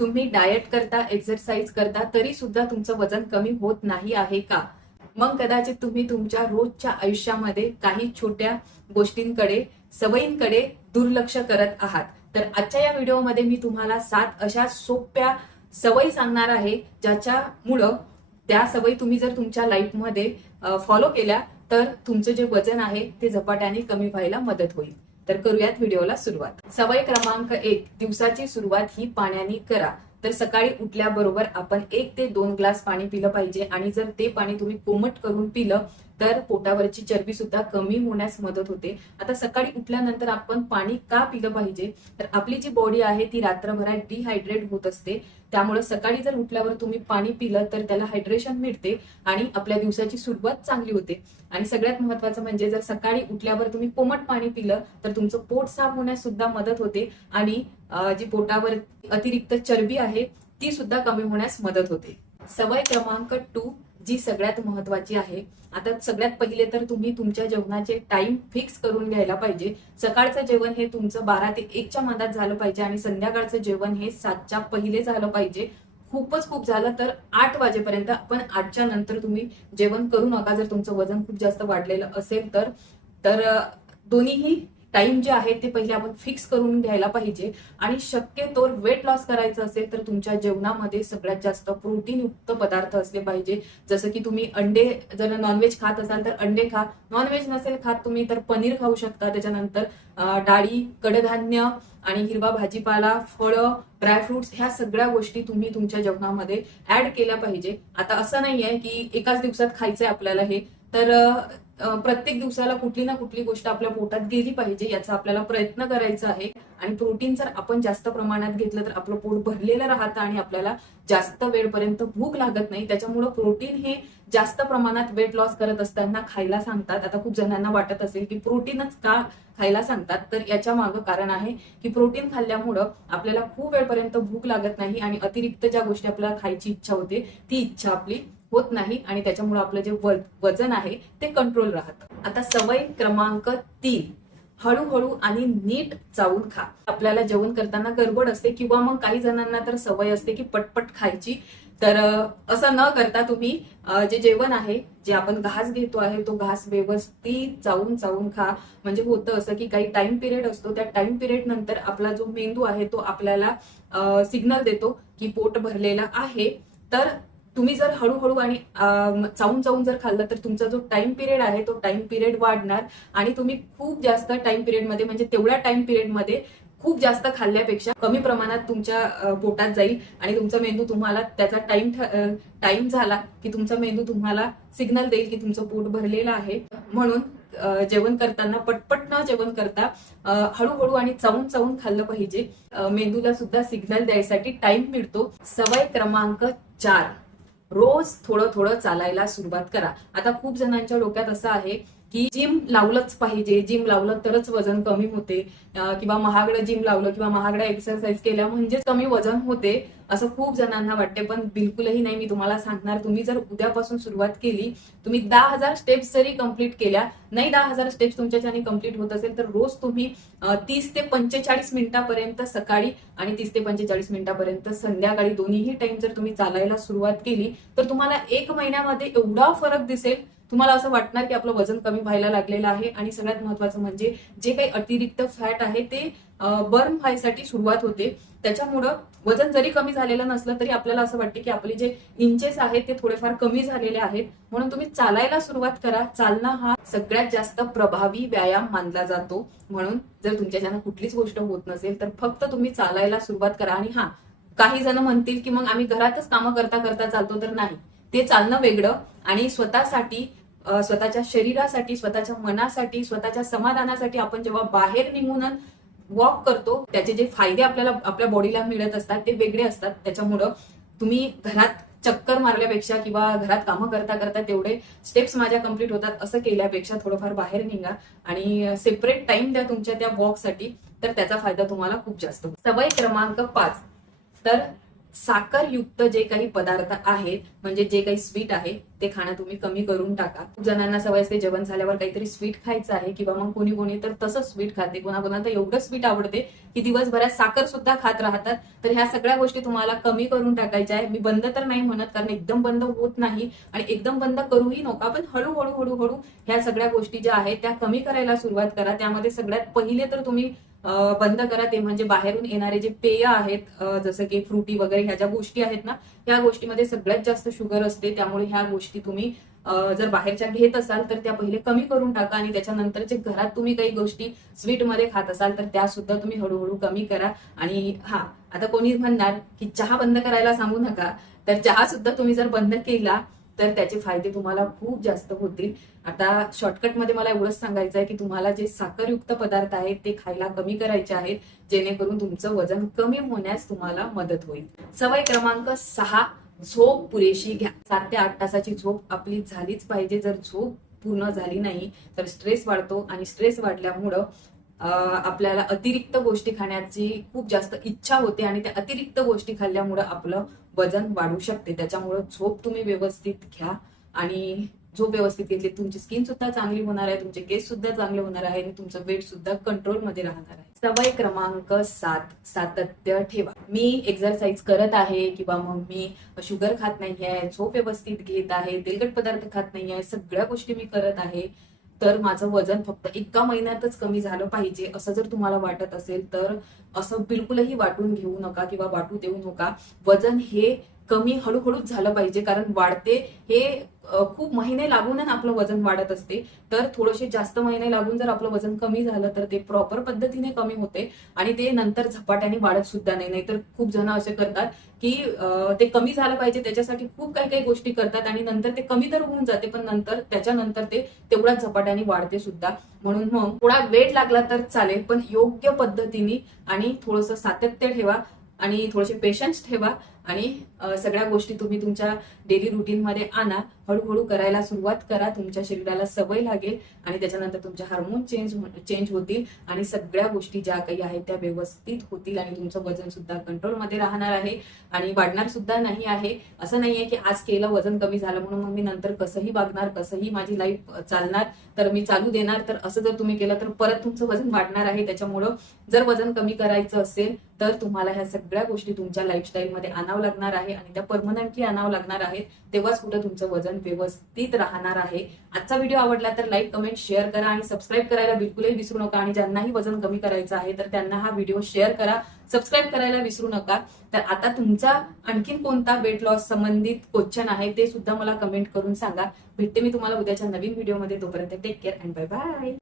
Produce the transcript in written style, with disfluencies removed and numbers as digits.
तुम्ही डाएट करता, एक्सरसाइज करता, तरी सुद्धा तुमचं वजन कमी होत नाही आहे का? मग कदाचित तुम्ही तुमच्या रोजच्या आयुष्यामध्ये काही छोट्या गोष्टींकडे, सवयींकडे दुर्लक्ष करत आहात. तर आजच्या या व्हिडिओमध्ये मी तुम्हाला 7 अशा सोप्या सवयी सांगणार आहे, ज्याच्यामुळं त्या सवयी तुम्ही जर तुमच्या लाईफमध्ये फॉलो केल्या तर तुमचं जे वजन आहे ते झपाट्याने कमी व्हायला मदत होईल. तर करूयात व्हिडिओला सुरुवात. सवय क्रमांक 1, दिवसाची सुरुवात ही पाण्याने करा. तर सकाळी उठल्याबरोबर आपण 1 ते 2 ग्लास पाणी पिलं पाहिजे आणि जर ते पाणी तुम्ही कोमट करून पिलं तर पोटावरची चरबी सुद्धा कमी होण्यास मदत होते. आता सकाळी उठल्यानंतर आपण पाणी का पिलं पाहिजे? तर आपली जी बॉडी आहे ती रात्रभरात डिहायड्रेट होत असते. त्यामुळे सकाळी जर उठल्यावर तुम्ही पाणी पिलं तर त्याला हायड्रेशन मिळते आणि आपल्या दिवसाची सुरुवात चांगली होते. आणि सगळ्यात महत्वाचं म्हणजे जर सकाळी उठल्यावर तुम्ही कोमट पाणी पिलं तर तुमचं पोट साफ होण्यास सुद्धा मदत होते आणि जी पोटावर अतिरिक्त चरबी आहे ती सुद्धा कमी होण्यास मदत होते. सवय क्रमांक 2, जी सगळ्यात महत्वाची आहे. आता सगळ्यात पहिले तर तुम्ही तुमच्या जेवणाचे टाइम फिक्स करून घ्यायला पाहिजे. सकाळचं जेवण हे तुमचं 12 ते 1च्या मधात झालं पाहिजे आणि संध्याकाळचं जेवण हे 7च्या पहिले झालं पाहिजे. खूप झालं तर 8 वाजेपर्यंत, पण 8च्या नंतर तुम्ही जेवण करू नका जर तुमचं वजन खूप जास्त वाढलेलं असेल तर दोन्हीही टाइम जे आहे ते पहिले आपण फिक्स करून घ्यायला पाहिजे. आणि शक्यतो वेट लॉस करायचं असेल तर तुमच्या जेवणामध्ये सगळ्यात जास्त प्रोटीन युक्त पदार्थ असले पाहिजे. जसं की तुम्ही अंडे, जर नॉनव्हेज खात असाल तर अंडे खा. नॉनव्हेज नसेल खात तुम्ही तर पनीर खाऊ शकता. त्याच्यानंतर डाळी, कडधान्य आणि हिरवा भाजीपाला, फळं, ड्रायफ्रुट्स, ह्या सगळ्या गोष्टी तुम्ही तुमच्या जेवणामध्ये ऍड केल्या पाहिजे. आता असं नाहीये की एकाच दिवसात खायचंय आपल्याला हे, तर प्रत्येक दिवसाला कुठली ना कुठली गोष्ट आपल्या पोटात गेली पाहिजे याचा आपल्याला प्रयत्न करायचा आहे. आणि प्रोटीन जर आपण जास्त प्रमाणात घेतलं तर आपलं पोट भरलेलं राहतं आणि आपल्याला जास्त वेळपर्यंत भूक लागत नाही. त्याच्यामुळं प्रोटीन हे जास्त प्रमाणात वेट लॉस करत असताना खायला सांगतात. आता खूप जणांना वाटत असेल की प्रोटीनच का खायला सांगतात, तर याच्या मागं कारण आहे की प्रोटीन खाल्ल्यामुळं आपल्याला खूप वेळपर्यंत भूक लागत नाही आणि अतिरिक्त ज्या गोष्टी आपल्याला खायची इच्छा होते ती इच्छा आपली होत नाही आणि त्याच्यामुळे आपलं जे वजन आहे ते कंट्रोल राहतं. आता सवय क्रमांक 3, हळूहळू आणि नीट चावून खा. आपल्याला जेवण करताना गडबड असते किंवा मग काही जणांना तर सवय असते की पटपट खायची. तर असं न करता तुम्ही जे जेवण आहे, जे आपण घास घेतो आहे तो घास व्यवस्थित चावून खा. म्हणजे होतं असं की काही टाइम पिरियड असतो, त्या टाइम पिरियड नंतर आपला जो मेंदू आहे तो आपल्याला सिग्नल देतो की पोट भरलेला आहे. तर तुम्ही जर हळूहळू आणि चावून जर खाल्लं तर तुमचा जो टाइम पिरियड आहे तो टाइम पिरियड वाढणार आणि तुम्ही खूप जास्त टाइम पिरियडमध्ये, म्हणजे तेवढ्या टाइम पिरियडमध्ये खूप जास्त खाल्ल्यापेक्षा कमी प्रमाणात तुमच्या पोटात जाईल आणि तुमचा मेंदू तुम्हाला त्याचा टाइम झाला की तुमचा मेंदू तुम्हाला सिग्नल देईल की तुमचं पोट भरलेलं आहे. म्हणून जेवण करताना पटपट न जेवण करता हळूहळू आणि चावून खाल्लं पाहिजे. मेंदूला सुद्धा सिग्नल द्यायसाठी टाइम मिळतो. सवय क्रमांक 4, रोज थोडं चालायला सुरुवात करा. आता खूप जणांच्या डोक्यात असं आहे की जिम लावलंच पाहिजे, जिम लावलं तरच वजन कमी होते किंवा महागडं जिम लावलं किंवा महागडा एक्सरसाइज केल्या म्हणजेच कमी वजन होते, असं खूप जणांना वाटते. पण बिलकुलही नाही. मी तुम्हाला सांगणार, तुम्ही जर उद्यापासून सुरुवात केली, तुम्ही 10,000 स्टेप्स जरी कंप्लीट केल्या, नाही 10,000 स्टेप्स तुमच्याच्याने कंप्लीट होत असेल तर रोज तुम्ही 30 ते 45 मिनिटापर्यंत सकाळी आणि 30 ते 45 मिनिटापर्यंत संध्याकाळी दोन्हीही टाइम जर तुम्ही चालायला सुरुवात केली तर तुम्हाला 1 महिन्यामध्ये एवढा फरक दिसेल. तुम्हाला असं वाटणार की आपलं वजन कमी व्हायला लागलेलं आहे आणि सगळ्यात महत्वाचं म्हणजे जे काही अतिरिक्त फॅट आहे ते बर्न व्हायसाठी सुरुवात होते. त्याच्यामुळं वजन जरी कमी झालेलं नसलं तरी आपल्याला असं वाटते की आपले जे इंचेस आहेत ते थोडेफार कमी झालेले आहेत. म्हणून तुम्ही चालायला सुरुवात करा. चालणं हा सगळ्यात जास्त प्रभावी व्यायाम मानला जातो. म्हणून जर तुमच्याच्यानं कुठलीच गोष्ट होत नसेल तर फक्त तुम्ही चालायला सुरुवात करा. आणि काही जण म्हणतील की मग आम्ही घरातच कामं करता चालतो, तर नाही, ते चालणं वेगळं आणि स्वतःसाठी, स्वतःच्या शरीरासाठी, स्वतःच्या मनासाठी, स्वतःच्या समाधानासाठी आपण जेव्हा बाहेर निघून वॉक करतो त्याचे जे फायदे आपल्याला आपल्या बॉडीला मिळत असतात ते वेगळे असतात. त्याच्यामुळं तुम्ही घरात चक्कर मारल्यापेक्षा किंवा घरात कामं करता तेवढे स्टेप्स माझ्या कंप्लीट होतात असं केल्यापेक्षा थोडंफार बाहेर निघा आणि सेपरेट टाइम द्या तुमच्या त्या वॉकसाठी, तर त्याचा फायदा तुम्हाला खूप जास्त. सवय क्रमांक 5, तर साखरयुक्त जे काही पदार्थ आहेत म्हणजे जे काही स्वीट आहे ते खाणं तुम्ही कमी करून टाका. खूप जणांना सवय असते जेवण झाल्यावर काहीतरी स्वीट खायचं आहे किंवा मग कोणी कोणी तर तसंच स्वीट खाते, कोणाकोणाला तर एवढं स्वीट आवडते की दिवसभरात साखर सुद्धा खात राहतात. तर ह्या सगळ्या गोष्टी तुम्हाला कमी करून टाकायच्या आहे. मी बंद तर नाही म्हणत, कारण एकदम बंद होत नाही आणि एकदम बंद करूही नका, पण हळूहळू हळूहळू ह्या सगळ्या गोष्टी ज्या आहेत त्या कमी करायला सुरुवात करा. त्यामध्ये सगळ्यात पहिले तर तुम्ही बंद करा ते म्हणजे बाहेरून येणारे जे पेय आहेत, जसं की फ्रुटी वगैरे ह्या ज्या गोष्टी आहेत ना, ह्या गोष्टीमध्ये सगळ्यात जास्त शुगर असते. त्यामुळे ह्या गोष्टी तुम्ही जर बाहेरच्या घेत असाल तर त्या पहिले कमी करून टाका आणि त्याच्यानंतर जे घरात तुम्ही काही गोष्टी स्वीट मध्ये खात असाल तर त्या सुद्धा तुम्ही हळूहळू कमी करा. आणि हा, आता कोणी म्हणणार की चहा बंद करायला सांगू नका, तर चहा सुद्धा तुम्ही जर बंद केला तर त्याचे फायदे तुम्हाला खूप जास्त होतील. आता शॉर्टकटमध्ये मला एवढंच सांगायचं आहे की तुम्हाला जे साखरयुक्त पदार्थ आहेत ते खायला कमी करायचे आहेत, जेणेकरून तुमचं वजन कमी होण्यास तुम्हाला मदत होईल. सवय क्रमांक 6, झोप पुरेशी घ्या. 7 ते 8 तासाची झोप आपली झालीच पाहिजे. जर झोप पूर्ण झाली नाही तर स्ट्रेस वाढतो आणि स्ट्रेस वाढल्यामुळं आपल्याला अतिरिक्त गोष्टी खाण्याची खूप जास्त इच्छा होते आणि त्या अतिरिक्त गोष्टी खाल्ल्यामुळं आपलं वजन वाढू शकते. त्याच्यामुळं झोप तुम्ही व्यवस्थित घ्या आणि झोप व्यवस्थित घेतली तुमची स्किन सुद्धा चांगली होणार आहे, तुमचे केस सुद्धा चांगले होणार आहे आणि तुमचं वेट सुद्धा कंट्रोलमध्ये राहणार आहे. सवय क्रमांक 7, सातत्य ठेवा. मी एक्सरसाइज करत आहे किंवा मग मी शुगर खात नाहीये, झोप व्यवस्थित घेत आहे, तेलकट पदार्थ खात नाहीये, सगळ्या गोष्टी मी करत आहे, तर माझं वजन फक्त एका महिन्यातच कमी झालं पाहिजे असं जर तुम्हाला वाटत असेल तर असं बिलकुलही वाटून घेऊ नका किंवा वाटू देऊ नका. वजन हे कमी हळूहळूच झालं पाहिजे, कारण वाढते हे खूप महिने लागून आपलं वजन वाढत असते. तर थोडेसे जास्त महिने लागून जर आपलं वजन कमी झालं तर ते प्रॉपर पद्धतीने कमी होते आणि ते नंतर झपाट्याने वाढत सुद्धा नाही. नाहीतर खूप जण असे करतात की ते कमी झालं पाहिजे त्याच्यासाठी खूप काही काही गोष्टी करतात आणि नंतर ते कमी तर होऊन जाते, पण नंतर त्याच्यानंतर ते तेवढ्याच झपाट्याने वाढते सुद्धा. म्हणून मग थोडा वेट लागला तर चालेल, पण योग्य पद्धतीने आणि थोडंसं सातत्य ठेवा आणि थोडेसे पेशन्स ठेवा आणि सगळ्या गोष्टी तुम्ही तुमच्या डेली रुटीन मध्ये आणा. हळूहळू करायला सुरुवात करा, तुमच्या शरीराला सवय लागेल आणि त्याच्यानंतर तुमचे हार्मोन चेंज होतील आणि सगळ्या गोष्टी ज्या काही आहेत त्या व्यवस्थित होतील आणि तुमचं वजन सुद्धा कंट्रोलमध्ये राहणार आहे आणि वाढणार सुद्धा नाही आहे. असं नाहीये की आज केलं वजन कमी झालं म्हणून मग मी नंतर कसंही वागणार, कसंही माझी लाईफ चालणार तर मी चालू देणार, तर असं जर तुम्ही केलं तर परत तुमचं वजन वाढणार आहे. त्याच्यामुळं जर वजन कमी करायचं असेल तर तुम्हाला ह्या सगळ्या गोष्टी तुमच्या लाईफस्टाईलमध्ये आणावं लागणार आहे आणि त्या परमनंटली आणावं लागणार आहे. तेव्हाच कुठं तुमचं वजन व्यवस्थित राहणार आहे. आजचा व्हिडिओ आवडला तर लाईक, कमेंट, शेअर करा आणि सबस्क्राईब करायला बिलकुलही विसरू नका. आणि ज्यांनाही वजन कमी करायचं आहे तर त्यांना हा व्हिडिओ शेअर करा, सबस्क्राईब करायला विसरू नका. तर आता तुमचा आणखीन कोणता वेट लॉस संबंधित क्वेश्चन आहे ते सुद्धा मला कमेंट करून सांगा. भेटते मी तुम्हाला उद्याच्या नवीन व्हिडिओमध्ये. तोपर्यंत take care and bye bye.